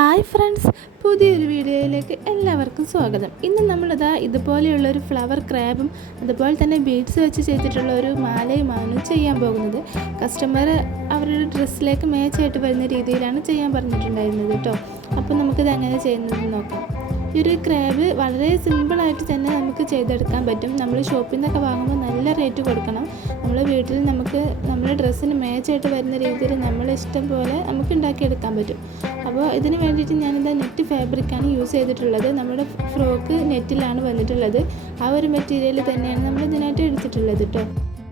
Hi friends, പുതിയൊരു വീഡിയോയിലേക്ക് എല്ലാവർക്കും സ്വാഗതം. ഇന്ന് നമ്മളിതാ ഇതുപോലെയുള്ളൊരു ഫ്ലവർ ക്രാബും അതുപോലെ തന്നെ ബീഡ്സ് വെച്ച് ചെയ്തിട്ടുള്ള ഒരു മാലയുമാണ് ചെയ്യാൻ പോകുന്നത്. കസ്റ്റമർ അവരുടെ ഡ്രസ്സിലേക്ക് മാച്ചായിട്ട് വരുന്ന രീതിയിലാണ് ചെയ്യാൻ പറഞ്ഞിട്ടുണ്ടായിരുന്നത് കേട്ടോ. അപ്പോൾ നമുക്കിത് എങ്ങനെ ചെയ്യുന്നതെന്ന് നോക്കാം. ഈ ഒരു ക്രാബ് വളരെ സിമ്പിളായിട്ട് തന്നെ നമുക്ക് ചെയ്തെടുക്കാൻ പറ്റും. നമ്മൾ ഷോപ്പിൽ നിന്നൊക്കെ വാങ്ങുമ്പോൾ നല്ല റേറ്റ് കൊടുക്കണം. നമ്മൾ വീട്ടിൽ നമുക്ക് നമ്മുടെ ഡ്രസ്സിന് മാച്ചായിട്ട് വരുന്ന രീതിയിൽ നമ്മളെ ഇഷ്ടം പോലെ നമുക്ക് ഉണ്ടാക്കിയെടുക്കാൻ പറ്റും. അപ്പോൾ ഇതിന് വേണ്ടിയിട്ട് ഞാനിതാ നെറ്റ് ഫാബ്രിക്കാണ് യൂസ് ചെയ്തിട്ടുള്ളത്. നമ്മുടെ ഫ്രോക്ക് നെറ്റിലാണ് വന്നിട്ടുള്ളത്. ആ ഒരു മെറ്റീരിയൽ തന്നെയാണ് നമ്മൾ ഇതിനായിട്ട് എടുത്തിട്ടുള്ളത് കേട്ടോ.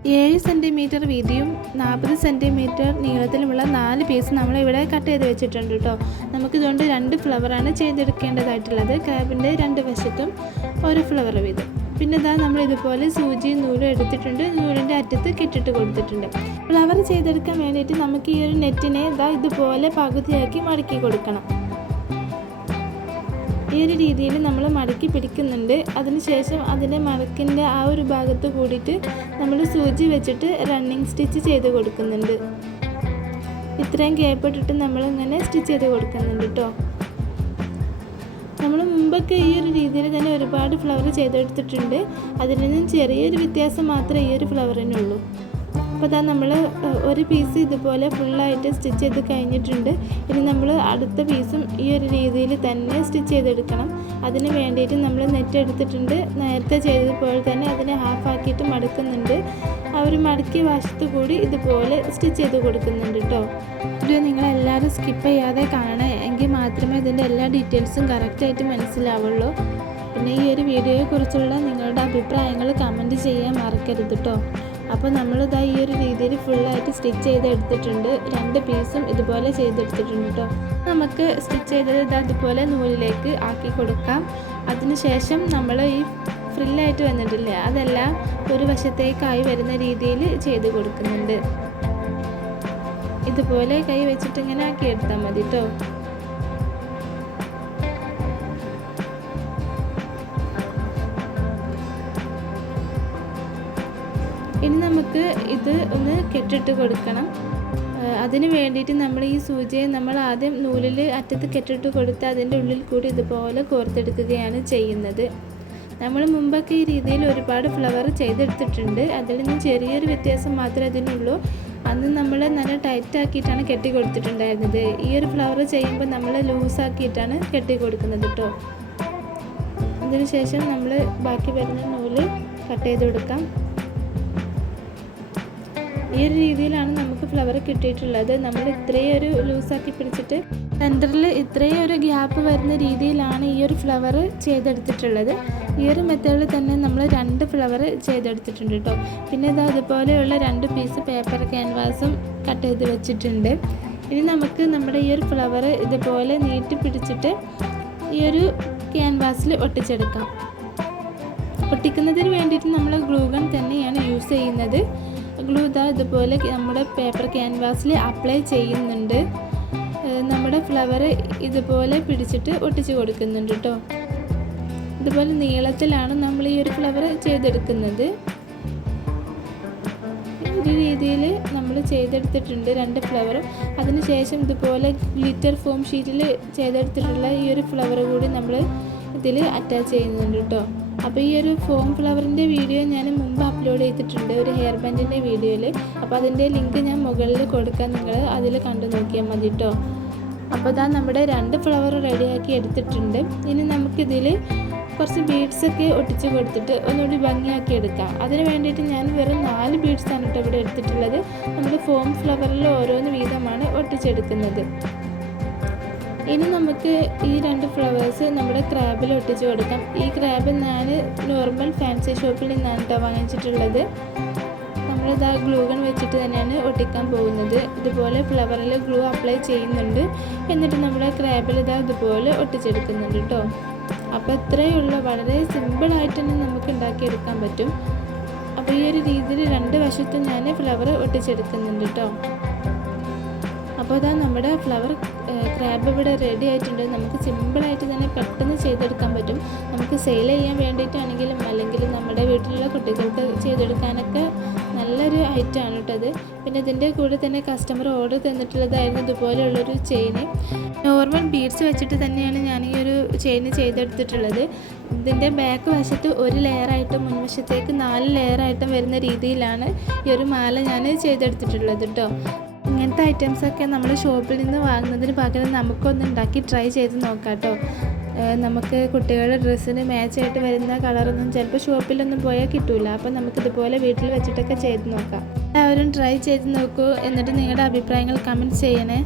7 സെൻറ്റിമീറ്റർ വീതിയും 40 സെൻറ്റിമീറ്റർ നീളത്തിലുമുള്ള 4 പീസ് നമ്മളിവിടെ കട്ട് ചെയ്ത് വെച്ചിട്ടുണ്ട് കേട്ടോ. നമുക്കിതുകൊണ്ട് 2 ഫ്ലവറാണ് ചെയ്തെടുക്കേണ്ടതായിട്ടുള്ളത്. ക്രാബിൻ്റെ 2 വശത്തും ഒരു ഫ്ലവർ വീതം. പിന്നെ ഇതാ നമ്മൾ ഇതുപോലെ സൂചിയും നൂലും എടുത്തിട്ടുണ്ട്. നൂലിൻ്റെ അറ്റത്ത് കെട്ടിട്ട് കൊടുത്തിട്ടുണ്ട്. ഫ്ലവർ ചെയ്തെടുക്കാൻ വേണ്ടിയിട്ട് നമുക്ക് ഈ ഒരു നെറ്റിനെ ഇതുപോലെ പകുതിയാക്കി മടക്കി കൊടുക്കണം. ഈ ഒരു രീതിയിൽ നമ്മൾ മടക്കി പിടിക്കുന്നുണ്ട്. അതിനുശേഷം അതിൻ്റെ മടക്കിൻ്റെ ആ ഒരു ഭാഗത്ത് കൂടിയിട്ട് നമ്മൾ സൂചി വെച്ചിട്ട് റണ്ണിങ് സ്റ്റിച്ച് ചെയ്ത് കൊടുക്കുന്നുണ്ട്. ഇത്രയും ഗ്യാപ്പിട്ടിട്ട് നമ്മളിങ്ങനെ സ്റ്റിച്ച് ചെയ്ത് കൊടുക്കുന്നുണ്ട് കേട്ടോ. നമ്മൾ മുമ്പൊക്കെ ഈ ഒരു രീതിയിൽ തന്നെ ഒരുപാട് ഫ്ലവർ ചെയ്തെടുത്തിട്ടുണ്ട്. അതിൽ നിന്നും ചെറിയൊരു വ്യത്യാസം മാത്രമേ ഈ ഒരു ഫ്ലവറിനുള്ളൂ. അപ്പോൾ അതാ നമ്മൾ ഒരു പീസ് ഇതുപോലെ ഫുള്ളായിട്ട് സ്റ്റിച്ച് ചെയ്ത് കഴിഞ്ഞിട്ടുണ്ട്. ഇനി നമ്മൾ അടുത്ത പീസും ഈ ഒരു രീതിയിൽ തന്നെ സ്റ്റിച്ച് ചെയ്തെടുക്കണം. അതിന് വേണ്ടിയിട്ട് നമ്മൾ നെറ്റ് എടുത്തിട്ടുണ്ട്. നേരത്തെ ചെയ്തതുപോലെ തന്നെ അതിനെ ഹാഫാക്കിയിട്ട് മടക്കുന്നുണ്ട്. ആ ഒരു മടക്കിയ വശത്ത് കൂടി ഇതുപോലെ സ്റ്റിച്ച് ചെയ്ത് കൊടുക്കുന്നുണ്ട് കേട്ടോ. ഇത് നിങ്ങളെല്ലാവരും സ്കിപ്പ് ചെയ്യാതെ കാണണം, എങ്കിൽ മാത്രമേ ഇതിൻ്റെ എല്ലാ ഡീറ്റെയിൽസും കറക്റ്റായിട്ട് മനസ്സിലാവുള്ളൂ. പിന്നെ ഈ ഒരു വീഡിയോയെക്കുറിച്ചുള്ള നിങ്ങളുടെ അഭിപ്രായങ്ങൾ കമൻറ്റ് ചെയ്യാൻ മറക്കരുത് കേട്ടോ. അപ്പോൾ നമ്മളിതാ ഈ ഒരു രീതിയിൽ ഫുള്ളായിട്ട് സ്റ്റിച്ച് ചെയ്തെടുത്തിട്ടുണ്ട്. 2 പീസും ഇതുപോലെ ചെയ്തെടുത്തിട്ടുണ്ട് കേട്ടോ. നമുക്ക് സ്റ്റിച്ച് ചെയ്തത് അതുപോലെ നൂലിലേക്ക് ആക്കി കൊടുക്കാം. അതിനുശേഷം നമ്മൾ ഈ ഫ്രില്ലായിട്ട് വന്നിട്ടില്ലേ, അതെല്ലാം ഒരു വശത്തേക്കായി വരുന്ന രീതിയിൽ ചെയ്ത് കൊടുക്കുന്നുണ്ട്. ഇതുപോലെ കൈ വെച്ചിട്ട് ഇങ്ങനെ ആക്കി എടുത്താൽ മതി കേട്ടോ. ഇനി നമുക്ക് ഇത് ഒന്ന് കെട്ടിട്ട് കൊടുക്കണം. അതിന് വേണ്ടിയിട്ട് നമ്മൾ ഈ സൂചിയെ നമ്മൾ ആദ്യം നൂലിൽ അറ്റത്ത് കെട്ടിട്ട് കൊടുത്ത് അതിൻ്റെ ഉള്ളിൽ കൂടി ഇതുപോലെ കോർത്തെടുക്കുകയാണ് ചെയ്യുന്നത്. നമ്മൾ മുമ്പൊക്കെ ഈ രീതിയിൽ ഒരുപാട് ഫ്ലവർ ചെയ്തെടുത്തിട്ടുണ്ട്. അതിൽ നിന്ന് ചെറിയൊരു വ്യത്യാസം മാത്രമേ അതിനുള്ളൂ. അന്ന് നമ്മൾ നല്ല ടൈറ്റാക്കിയിട്ടാണ് കെട്ടി കൊടുത്തിട്ടുണ്ടായിരുന്നത്. ഈ ഒരു ഫ്ലവർ ചെയ്യുമ്പോൾ നമ്മൾ ലൂസാക്കിയിട്ടാണ് കെട്ടി കൊടുക്കുന്നത് കേട്ടോ. അതിനുശേഷം നമ്മൾ ബാക്കി വരുന്ന നൂല് കട്ട് ചെയ്ത് കൊടുക്കാം. ഈ ഒരു രീതിയിലാണ് നമുക്ക് ഫ്ലവർ കിട്ടിയിട്ടുള്ളത്. നമ്മൾ ഇത്രയും ഒരു ലൂസാക്കി പിടിച്ചിട്ട് സെൻറ്ററിൽ ഇത്രയും ഒരു ഗ്യാപ്പ് വരുന്ന രീതിയിലാണ് ഈ ഒരു ഫ്ലവർ ചെയ്തെടുത്തിട്ടുള്ളത്. ഈ ഒരു മെത്തേഡിൽ തന്നെ നമ്മൾ 2 ഫ്ലവർ ചെയ്തെടുത്തിട്ടുണ്ട് കേട്ടോ. പിന്നെ ഇത് അതുപോലെയുള്ള 2 പീസ് പേപ്പർ ക്യാൻവാസും കട്ട് ചെയ്ത് വെച്ചിട്ടുണ്ട്. ഇനി നമുക്ക് നമ്മുടെ ഈ ഒരു ഫ്ലവർ ഇതുപോലെ നീട്ടി പിടിച്ചിട്ട് ഈ ഒരു ക്യാൻവാസിൽ ഒട്ടിച്ചെടുക്കാം. ഒട്ടിക്കുന്നതിന് വേണ്ടിയിട്ട് നമ്മൾ ഗ്ലൂ ഗൺ തന്നെയാണ് യൂസ് ചെയ്യുന്നത്. ഗ്ലൂ ഇതുപോലെ നമ്മുടെ പേപ്പർ ക്യാൻവാസിൽ അപ്ലൈ ചെയ്യുന്നുണ്ട്. നമ്മുടെ ഫ്ലവർ ഇതുപോലെ പിടിച്ചിട്ട് ഒട്ടിച്ച് കൊടുക്കുന്നുണ്ട് കേട്ടോ. ഇതുപോലെ നീളത്തിലാണ് നമ്മൾ ഈ ഒരു ഫ്ലവർ ചെയ്തെടുക്കുന്നത്. ഈ രീതിയിൽ നമ്മൾ ചെയ്തെടുത്തിട്ടുണ്ട് 2 ഫ്ലവറും. അതിനുശേഷം ഇതുപോലെ ഗ്ലിറ്റർ ഫോം ഷീറ്റിൽ ചെയ്തെടുത്തിട്ടുള്ള ഈ ഒരു ഫ്ലവർ കൂടി നമ്മൾ ഇതിൽ അറ്റാച്ച് ചെയ്യുന്നുണ്ട് കേട്ടോ. അപ്പോൾ ഈ ഒരു ഫോം ഫ്ലവറിൻ്റെ വീഡിയോ ഞാൻ മുമ്പ് അപ്ലോഡ് ചെയ്തിട്ടുണ്ട്, ഒരു ഹെയർ ബാൻഡിൻ്റെ വീഡിയോയിൽ. അപ്പോൾ അതിൻ്റെ ലിങ്ക് ഞാൻ മുകളിൽ കൊടുക്കാം, നിങ്ങൾ അതിൽ കണ്ടു നോക്കിയാൽ മതി കേട്ടോ. അപ്പോൾ ഇതാ നമ്മുടെ 2 ഫ്ലവർ റെഡിയാക്കി എടുത്തിട്ടുണ്ട്. ഇനി നമുക്കിതിൽ കുറച്ച് ബീഡ്സൊക്കെ ഒട്ടിച്ച് കൊടുത്തിട്ട് ഒന്നുകൂടി ഭംഗിയാക്കി എടുക്കാം. അതിന് വേണ്ടിയിട്ട് ഞാൻ വെറും 4 ബീഡ്സാണ് കേട്ടോ ഇവിടെ എടുത്തിട്ടുള്ളത്. നമ്മൾ ഫോം ഫ്ലവറിൽ ഓരോന്ന് വീതമാണ് ഒട്ടിച്ചെടുക്കുന്നത്. ഇനി നമുക്ക് ഈ 2 ഫ്ലവേഴ്സ് നമ്മുടെ ക്രാബിൽ ഒട്ടിച്ച് കൊടുക്കാം. ഈ ക്രാബ് ഞാൻ നോർമൽ ഫാൻസി ഷോപ്പിൽ നിന്നാണ് കേട്ടോ വാങ്ങിച്ചിട്ടുള്ളത്. നമ്മളിതാ ഗ്ലൂ ഗൺ വെച്ചിട്ട് തന്നെയാണ് ഒട്ടിക്കാൻ പോകുന്നത്. ഇതുപോലെ ഫ്ലവറിൽ ഗ്ലൂ അപ്ലൈ ചെയ്യുന്നുണ്ട്. എന്നിട്ട് നമ്മുടെ ക്രാബിൽ ഇതുപോലെ ഒട്ടിച്ചെടുക്കുന്നുണ്ട് കേട്ടോ. അപ്പോൾ ഇത്രയുള്ള വളരെ സിമ്പിളായിട്ട് തന്നെ നമുക്ക് ഉണ്ടാക്കിയെടുക്കാൻ പറ്റും. അപ്പോൾ ഈ ഒരു രീതിയിൽ 2 വശത്തും ഞാൻ ഫ്ലവർ ഒട്ടിച്ചെടുക്കുന്നുണ്ട് കേട്ടോ. അപ്പോൾ ഇതാ നമ്മുടെ ഫ്ലവർ ക്രാബ് ഇവിടെ റെഡി ആയിട്ടുണ്ട്. നമുക്ക് സിമ്പിളായിട്ട് തന്നെ പെട്ടെന്ന് ചെയ്തെടുക്കാൻ പറ്റും. നമുക്ക് സെയിൽ ചെയ്യാൻ വേണ്ടിയിട്ടാണെങ്കിലും അല്ലെങ്കിൽ നമ്മുടെ വീട്ടിലുള്ള കുട്ടികൾക്ക് ചെയ്തെടുക്കാനൊക്കെ നല്ലൊരു ഐറ്റമാണ് കേട്ടോ അത്. പിന്നെ ഇതിൻ്റെ കൂടെ തന്നെ കസ്റ്റമർ ഓർഡർ തന്നിട്ടുള്ളതായിരുന്നു ഇതുപോലെയുള്ളൊരു ചെയിന്. നോർമൽ ബീഡ്സ് വെച്ചിട്ട് തന്നെയാണ് ഞാൻ ഈ ഒരു ചെയിൻ ചെയ്തെടുത്തിട്ടുള്ളത്. ഇതിൻ്റെ ബാക്ക് വശത്ത് ഒരു ലെയറായിട്ടും മുൻവശത്തേക്ക് 4 ലെയറായിട്ടും വരുന്ന രീതിയിലാണ് ഈ ഒരു മാല ഞാൻ ചെയ്തെടുത്തിട്ടുള്ളത് കേട്ടോ. ഇങ്ങനത്തെ ഐറ്റംസൊക്കെ നമ്മൾ ഷോപ്പിൽ നിന്ന് വാങ്ങുന്നതിന് പകരം നമുക്കൊന്ന് ഉണ്ടാക്കി ട്രൈ ചെയ്ത് നോക്കാം കേട്ടോ. നമുക്ക് കുട്ടികളുടെ ഡ്രസ്സിന് മാച്ചായിട്ട് വരുന്ന കളറൊന്നും ചിലപ്പോൾ ഷോപ്പിലൊന്നും പോയാൽ കിട്ടില്ല. അപ്പോൾ നമുക്കിതുപോലെ വീട്ടിൽ വെച്ചിട്ടൊക്കെ ചെയ്ത് നോക്കാം. എല്ലാവരും ട്രൈ ചെയ്ത് നോക്കൂ. എന്നിട്ട് നിങ്ങളുടെ അഭിപ്രായങ്ങൾ കമൻറ്റ് ചെയ്യണേ.